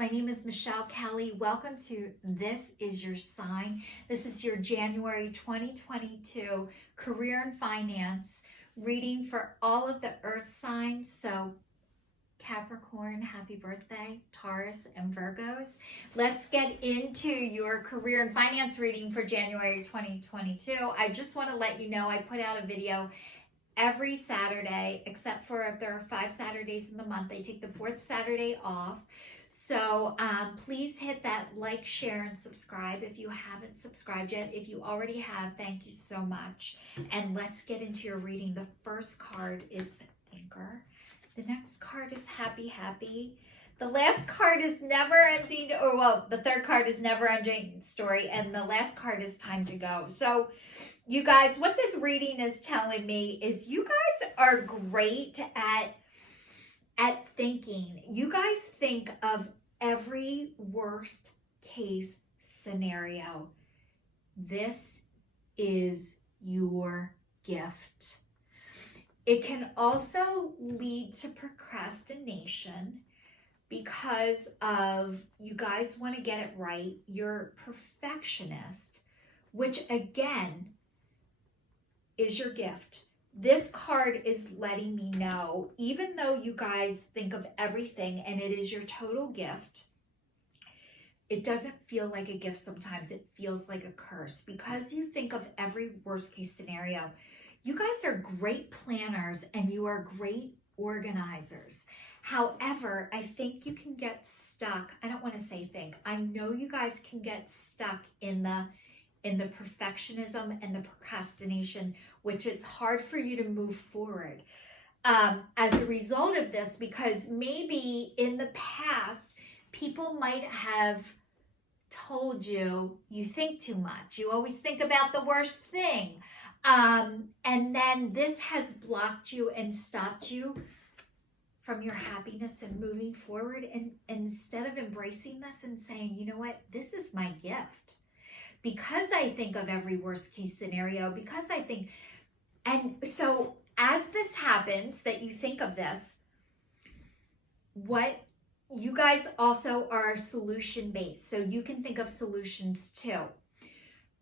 My name is Michelle Kelly. Welcome to This Is Your Sign. This is your January 2022 career and finance reading for all of the earth signs. So Capricorn, happy birthday, Taurus and Virgos. Let's get into your career and finance reading for January 2022. I just want to let you know I put out a video every Saturday, except for if there are 5 Saturdays in the month. I take the 4th Saturday off. So please hit that like, share, and subscribe if you haven't subscribed yet. If you already have, thank you so much. And let's get into your reading. The first card is the Thinker. The next card is Happy Happy. The last card is Never Ending, or well, the third card is Never Ending Story, and the last card is Time to Go. So you guys, what this reading is telling me is you guys are great at thinking. You guys think of every worst case scenario. This is your gift. It can also lead to procrastination because of you guys want to get it right. You're perfectionist, which again is your gift. This card is letting me know, even though you guys think of everything and it is your total gift, it doesn't feel like a gift sometimes. It feels like a curse because you think of every worst case scenario. You guys are great planners and you are great organizers. However, I think you can get stuck. I don't want to say think. I know you guys can get stuck in the perfectionism and the procrastination, which it's hard for you to move forward as a result of this, because maybe in the past, people might have told you, you think too much. You always think about the worst thing. And then this has blocked you and stopped you from your happiness and moving forward. And instead of embracing this and saying, you know what, this is my gift. Because I think of every worst case scenario, because I think, and so as this happens, that you think of this, what you guys also are solution based. So you can think of solutions too.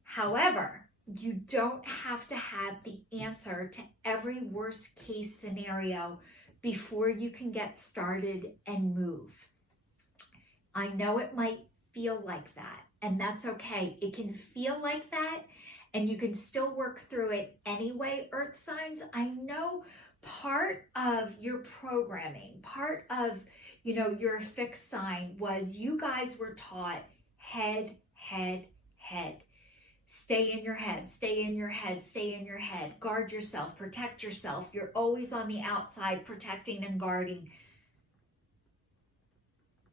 However, you don't have to have the answer to every worst case scenario before you can get started and move. I know it might feel like that. And that's okay. It can feel like that and you can still work through it anyway, earth signs. I know part of your programming, part of, your fixed sign was you guys were taught head, head, head. Stay in your head, stay in your head, stay in your head. Guard yourself, protect yourself. You're always on the outside protecting and guarding.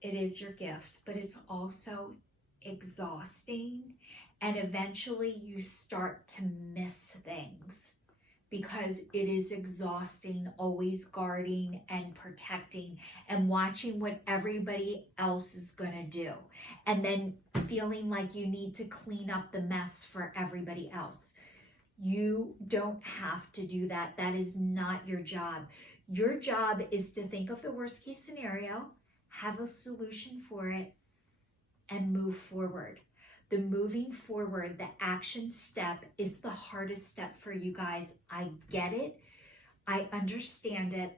It is your gift, but it's also exhausting, and eventually you start to miss things because it is exhausting, always guarding and protecting and watching what everybody else is going to do, and then feeling like you need to clean up the mess for everybody else. You don't have to do that. That is not your job. Your job is to think of the worst case scenario, have a solution for it, and move forward. The moving forward, the action step is the hardest step for you guys. I get it. I understand it.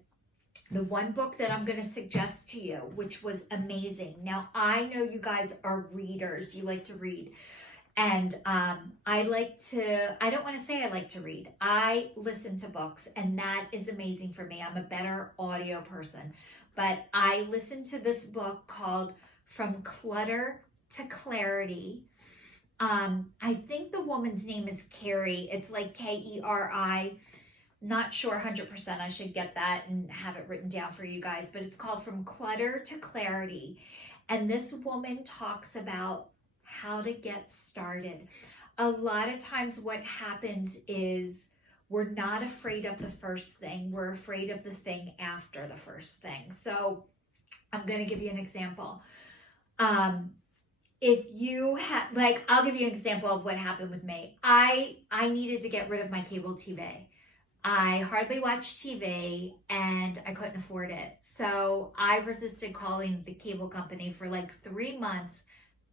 The one book that I'm going to suggest to you, which was amazing. Now, I know you guys are readers. You like to read. And I don't want to say I like to read. I listen to books, and that is amazing for me. I'm a better audio person. But I listened to this book called From Clutter to Clarity. I think the woman's name is Carrie. It's like Keri. Not sure 100%. I should get that and have it written down for you guys. But it's called From Clutter to Clarity. And this woman talks about how to get started. A lot of times what happens is we're not afraid of the first thing. We're afraid of the thing after the first thing. So I'm going to give you an example. If you have, I'll give you an example of what happened with me. I needed to get rid of my cable TV. I hardly watched TV and I couldn't afford it. So I resisted calling the cable company for like 3 months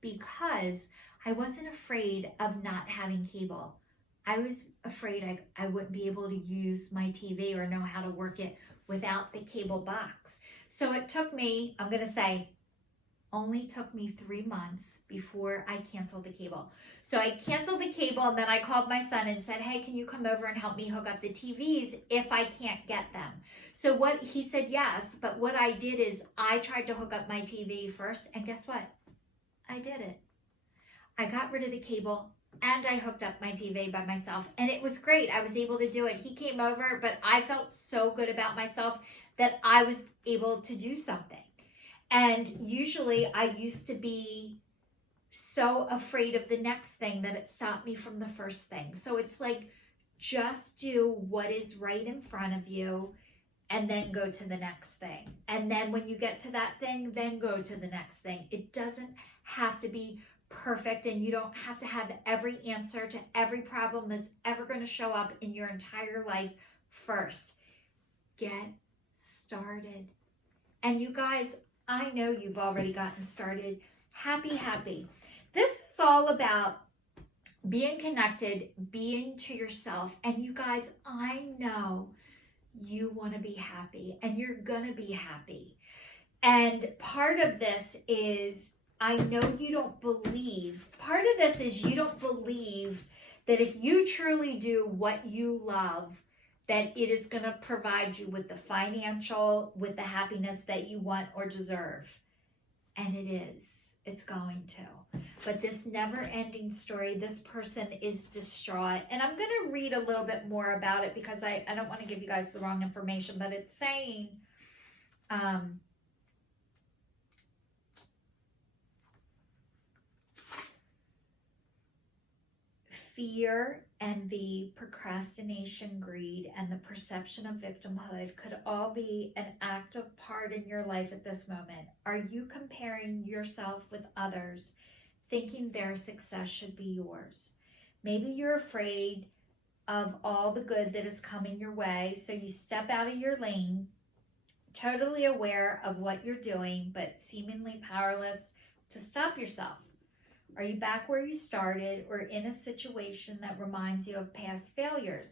because I wasn't afraid of not having cable. I was afraid I wouldn't be able to use my TV or know how to work it without the cable box. So it took me, I'm going to say, only took me 3 months before I canceled the cable. So I canceled the cable and then I called my son and said, hey, can you come over and help me hook up the TVs if I can't get them? So he said yes, but what I did is I tried to hook up my TV first, and guess what? I did it. I got rid of the cable and I hooked up my TV by myself, and it was great. I was able to do it. He came over, but I felt so good about myself that I was able to do something. And usually I used to be so afraid of the next thing that it stopped me from the first thing. So it's like, just do what is right in front of you and then go to the next thing. And then when you get to that thing, then go to the next thing. It doesn't have to be perfect, and you don't have to have every answer to every problem that's ever going to show up in your entire life first. Get started. And you guys, I know you've already gotten started. Happy. This is all about being connected, being to yourself. And you guys, I know you want to be happy and you're going to be happy. And part of this is, I know you don't believe, part of this is you don't believe that if you truly do what you love, that it is going to provide you with the financial, with the happiness that you want or deserve. And it is. It's going to. But this never-ending story, this person is distraught. And I'm going to read a little bit more about it because I don't want to give you guys the wrong information, but it's saying, fear, envy, procrastination, greed, and the perception of victimhood could all be an active part in your life at this moment. Are you comparing yourself with others, thinking their success should be yours? Maybe you're afraid of all the good that is coming your way, so you step out of your lane, totally aware of what you're doing, but seemingly powerless to stop yourself. Are you back where you started or in a situation that reminds you of past failures?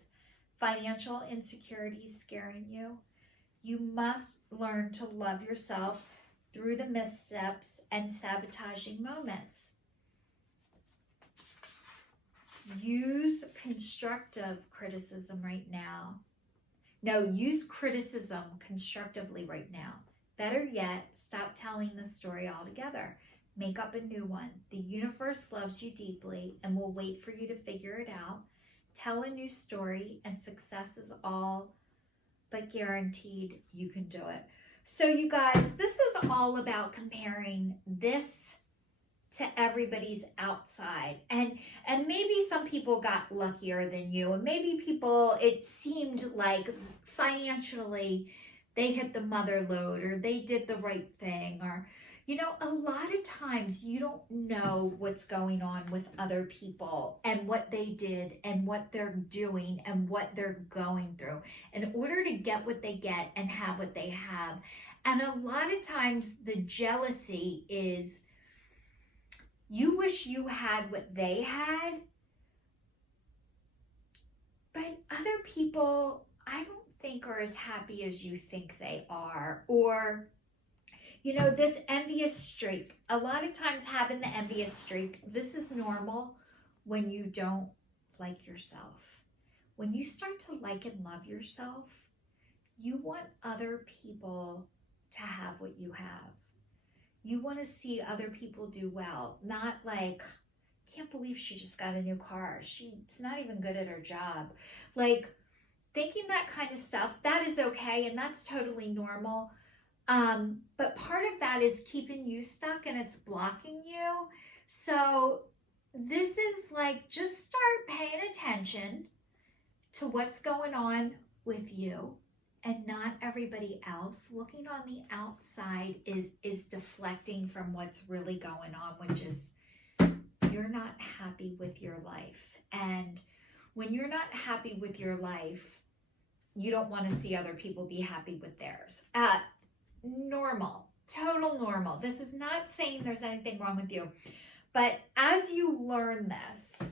Financial insecurity scaring you? You must learn to love yourself through the missteps and sabotaging moments. Use constructive criticism right now. No, use criticism constructively right now. Better yet, stop telling the story altogether. Make up a new one. The universe loves you deeply and will wait for you to figure it out. Tell a new story, and success is all but guaranteed. You can do it. So you guys, this is all about comparing this to everybody's outside. And maybe some people got luckier than you, and maybe people, it seemed like financially they hit the mother lode, or they did the right thing, or you know, a lot of times you don't know what's going on with other people and what they did and what they're doing and what they're going through in order to get what they get and have what they have. And a lot of times the jealousy is, you wish you had what they had, but other people, I don't think are as happy as you think they are. Or you know, this envious streak, a lot of times having the envious streak, this is normal when you don't like yourself. When you start to like and love yourself, you want other people to have what you have. You want to see other people do well, not like, can't believe she just got a new car. She's not even good at her job. Like, thinking that kind of stuff, that is okay, and that's totally normal. But part of that is keeping you stuck and it's blocking you. So this is like, just start paying attention to what's going on with you and not everybody else. Looking on the outside is deflecting from what's really going on, which is you're not happy with your life. And when you're not happy with your life, you don't want to see other people be happy with theirs. Normal, total normal. This is not saying there's anything wrong with you, but as you learn this,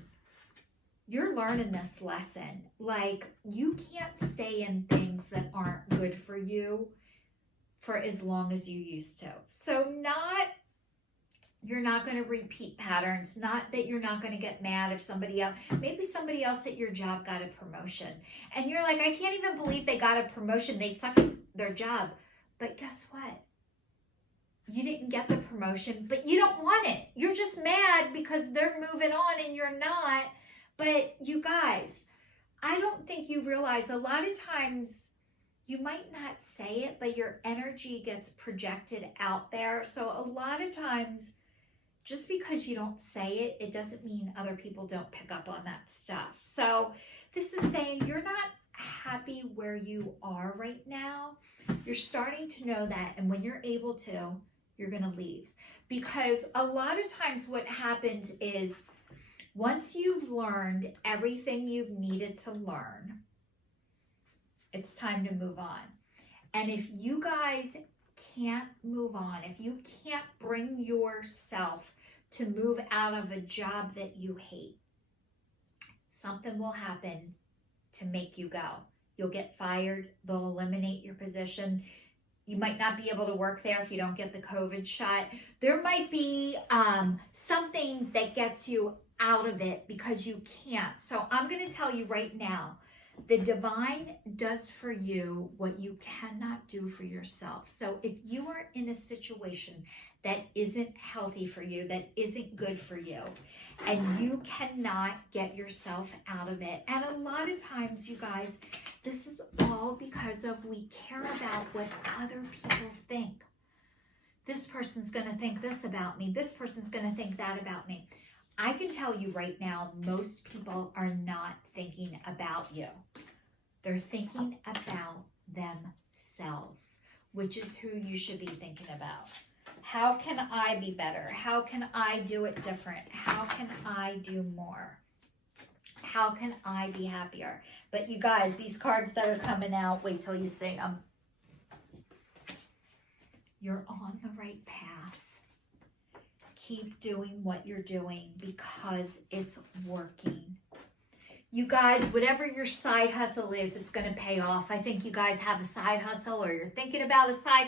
you're learning this lesson. Like, you can't stay in things that aren't good for you for as long as you used to. So you're not going to repeat patterns. Not that you're not going to get mad if maybe somebody else at your job got a promotion. And you're like, I can't even believe they got a promotion. They suck at their job. But guess what? You didn't get the promotion, but you don't want it. You're just mad because they're moving on and you're not. But you guys, I don't think you realize a lot of times you might not say it, but your energy gets projected out there. So a lot of times, just because you don't say it, it doesn't mean other people don't pick up on that stuff. So this is saying you're not happy where you are right now. You're starting to know that. And when you're able to, you're going to leave. Because a lot of times what happens is once you've learned everything you've needed to learn, it's time to move on. And if you guys can't move on, if you can't bring yourself to move out of a job that you hate, something will happen to make you go. You'll get fired. They'll eliminate your position. You might not be able to work there if you don't get the COVID shot. There might be something that gets you out of it because you can't. So I'm going to tell you right now, the divine does for you what you cannot do for yourself. So if you are in a situation that isn't healthy for you, that isn't good for you, and you cannot get yourself out of it, and a lot of times, you guys, this is all because of we care about what other people think. This person's going to think this about me. This person's going to think that about me. I can tell you right now, most people are not thinking about you. They're thinking about themselves, which is who you should be thinking about. How can I be better? How can I do it different? How can I do more? How can I be happier? But you guys, these cards that are coming out, wait till you see them. You're on the right path. Keep doing what you're doing because it's working. You guys, whatever your side hustle is, it's going to pay off. I think you guys have a side hustle or you're thinking about a side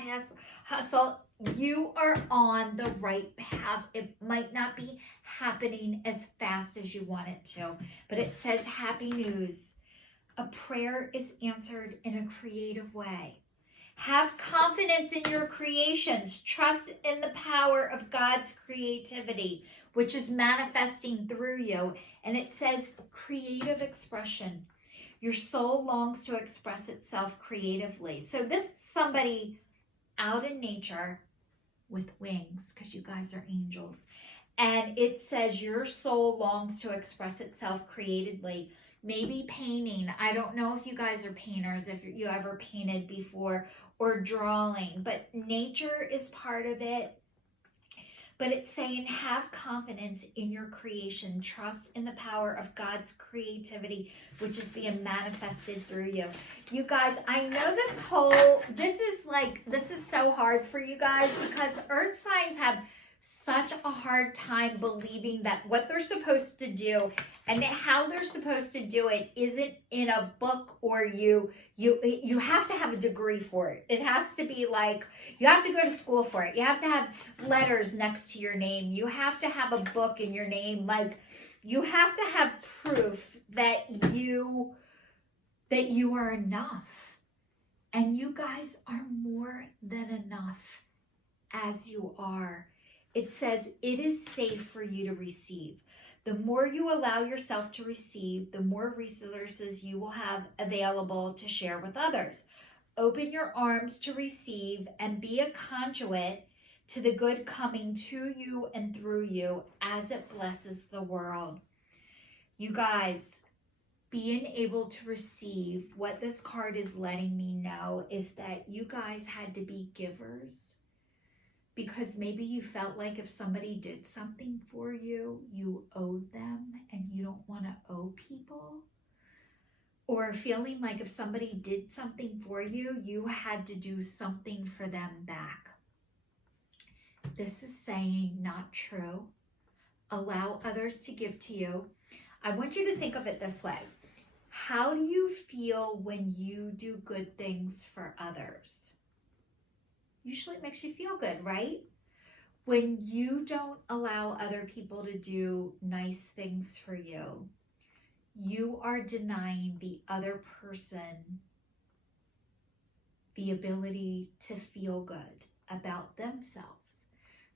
hustle. You are on the right path. It might not be happening as fast as you want it to, but it says happy news. A prayer is answered in a creative way. Have confidence in your creations. Trust in the power of God's creativity, which is manifesting through you. And it says creative expression. Your soul longs to express itself creatively. So this is somebody out in nature with wings, because you guys are angels. And it says your soul longs to express itself creatively. Maybe painting. I don't know if you guys are painters, if you ever painted before, or drawing, but nature is part of it. But it's saying have confidence in your creation. Trust in the power of God's creativity, which is being manifested through you. You guys, I know this is so hard for you guys because earth signs have such a hard time believing that what they're supposed to do and how they're supposed to do it isn't in a book, or you have to have a degree for it. It has to be like, you have to go to school for it. You have to have letters next to your name. You have to have a book in your name. Like, you have to have proof that you are enough. And you guys are more than enough as you are. It says it is safe for you to receive. The more you allow yourself to receive, the more resources you will have available to share with others. Open your arms to receive and be a conduit to the good coming to you and through you as it blesses the world. You guys, being able to receive, what this card is letting me know is that you guys had to be givers. Because maybe you felt like if somebody did something for you, you owed them and you don't want to owe people. or feeling like if somebody did something for you, you had to do something for them back. This is saying not true. Allow others to give to you. I want you to think of it this way. How do you feel when you do good things for others? Usually it makes you feel good, right? When you don't allow other people to do nice things for you, you are denying the other person the ability to feel good about themselves.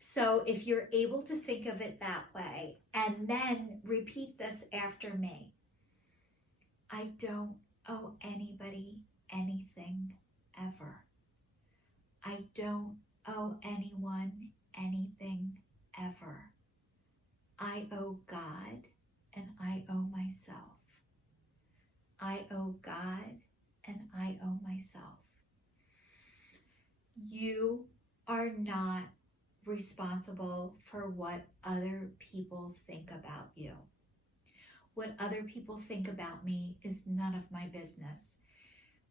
So if you're able to think of it that way, and then repeat this after me. I don't owe anybody anything ever. I don't owe anyone anything ever. I owe God and I owe myself. I owe God and I owe myself. You are not responsible for what other people think about you. What other people think about me is none of my business.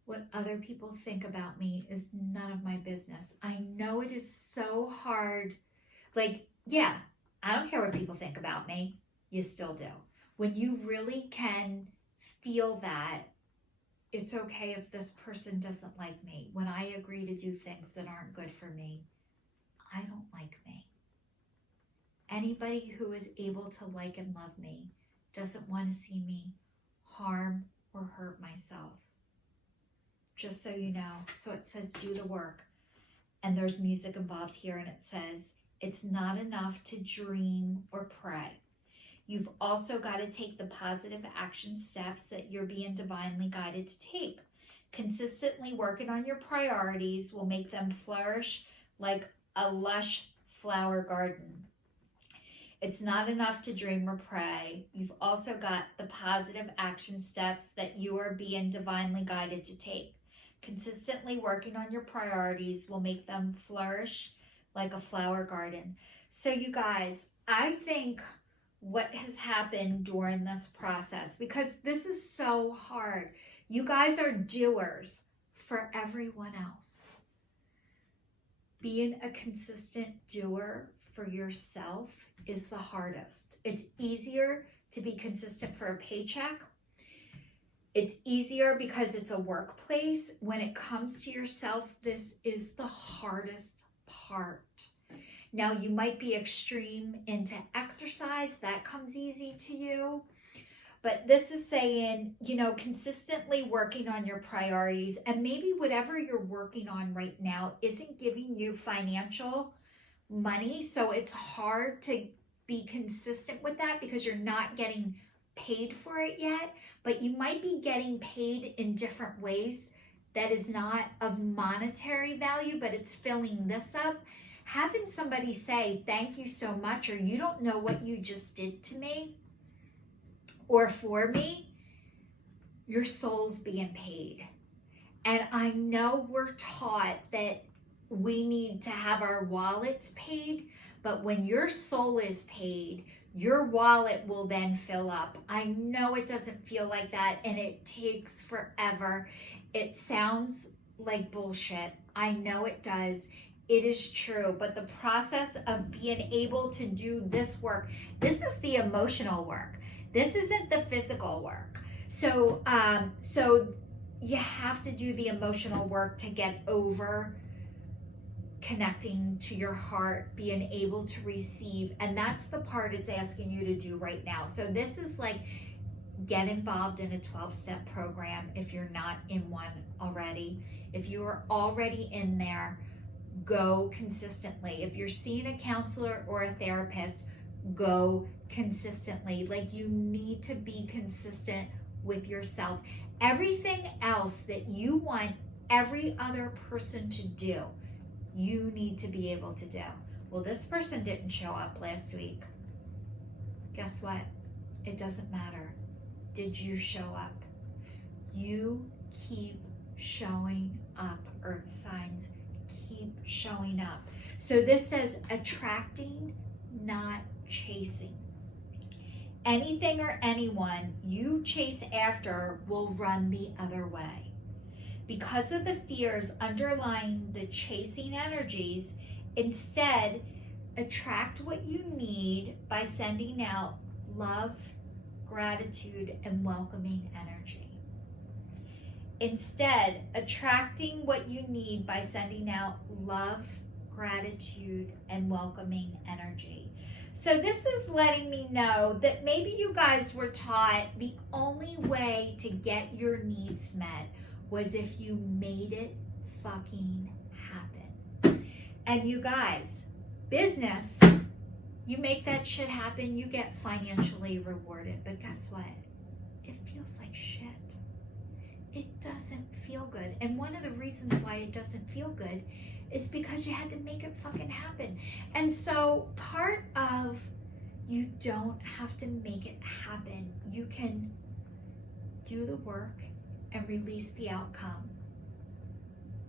What other people think about me is none of my business. I know it is so hard. Like, yeah, I don't care what people think about me. You still do. When you really can feel that, it's okay if this person doesn't like me. When I agree to do things that aren't good for me, I don't like me. Anybody who is able to like and love me doesn't want to see me harm or hurt myself. Just so you know. So it says do the work. And there's music involved here, and it says it's not enough to dream or pray. You've also got to take the positive action steps that you're being divinely guided to take. Consistently working on your priorities will make them flourish like a lush flower garden. It's not enough to dream or pray. You've also got the positive action steps that you are being divinely guided to take. Consistently working on your priorities will make them flourish like a flower garden. So you guys, I think what has happened during this process, because this is so hard, you guys are doers for everyone else. Being a consistent doer for yourself is the hardest. It's easier to be consistent for a paycheck. It's easier because it's a workplace. When it comes to yourself, this is the hardest part. Now, you might be extreme into exercise. That comes easy to you. But this is saying, you know, consistently working on your priorities, and maybe whatever you're working on right now isn't giving you financial money. So it's hard to be consistent with that because you're not getting paid for it yet, but you might be getting paid in different ways that is not of monetary value, but it's filling this up. Having somebody say, thank you so much, or you don't know what you just did to me or for me, your soul's being paid. And I know we're taught that we need to have our wallets paid, but when your soul is paid, your wallet will then fill up. I know it doesn't feel like that, and it takes forever. It sounds like bullshit. I know it does. It is true, but the process of being able to do this work, this is the emotional work. This isn't the physical work. So you have to do the emotional work to get over connecting to your heart, being able to receive, and that's the part it's asking you to do right now. So this is like, get involved in a 12-step program if you're not in one already. If you are already in there, go consistently. If you're seeing a counselor or a therapist, go consistently. Like, you need to be consistent with yourself. Everything else that you want every other person to do, you need to be able to do. Well, this person didn't show up last week. Guess what? It doesn't matter. Did you show up? You keep showing up, earth signs. Keep showing up. So this says attracting, not chasing. anything or anyone you chase after will run the other way. Because of the fears underlying the chasing energies, instead, attract what you need by sending out love, gratitude, and welcoming energy. Instead, attracting what you need by sending out love, gratitude, and welcoming energy. So this is letting me know that maybe you guys were taught the only way to get your needs met was if you made it fucking happen. And you guys, business, you make that shit happen, you get financially rewarded. But guess what? It feels like shit. It doesn't feel good. And one of the reasons why it doesn't feel good is because you had to make it fucking happen. And so part of, you don't have to make it happen. You can do the work and release the outcome.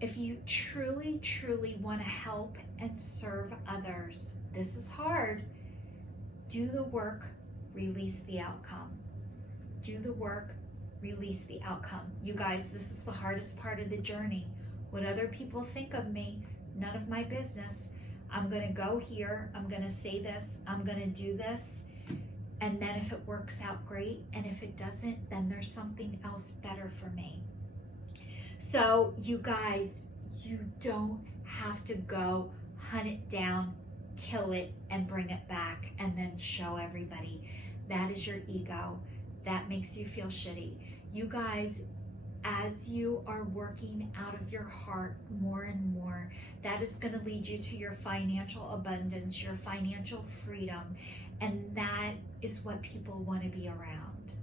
If you truly, truly want to help and serve others, this is hard. Do the work, release the outcome. Do the work, release the outcome. You guys, this is the hardest part of the journey. What other people think of me, none of my business. I'm going to go here. I'm going to say this. I'm going to do this. And then if it works out, great. And if it doesn't, then there's something else better for me. So you guys, you don't have to go hunt it down, kill it, and bring it back and then show everybody. That is your ego. That makes you feel shitty. You guys, as you are working out of your heart more and more, that is going to lead you to your financial abundance, your financial freedom. And that is what people want to be around.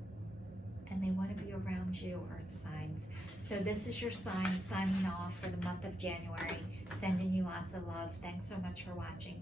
And they want to be around you, Earth signs. So this is your sign signing off for the month of January. Sending you lots of love. Thanks so much for watching.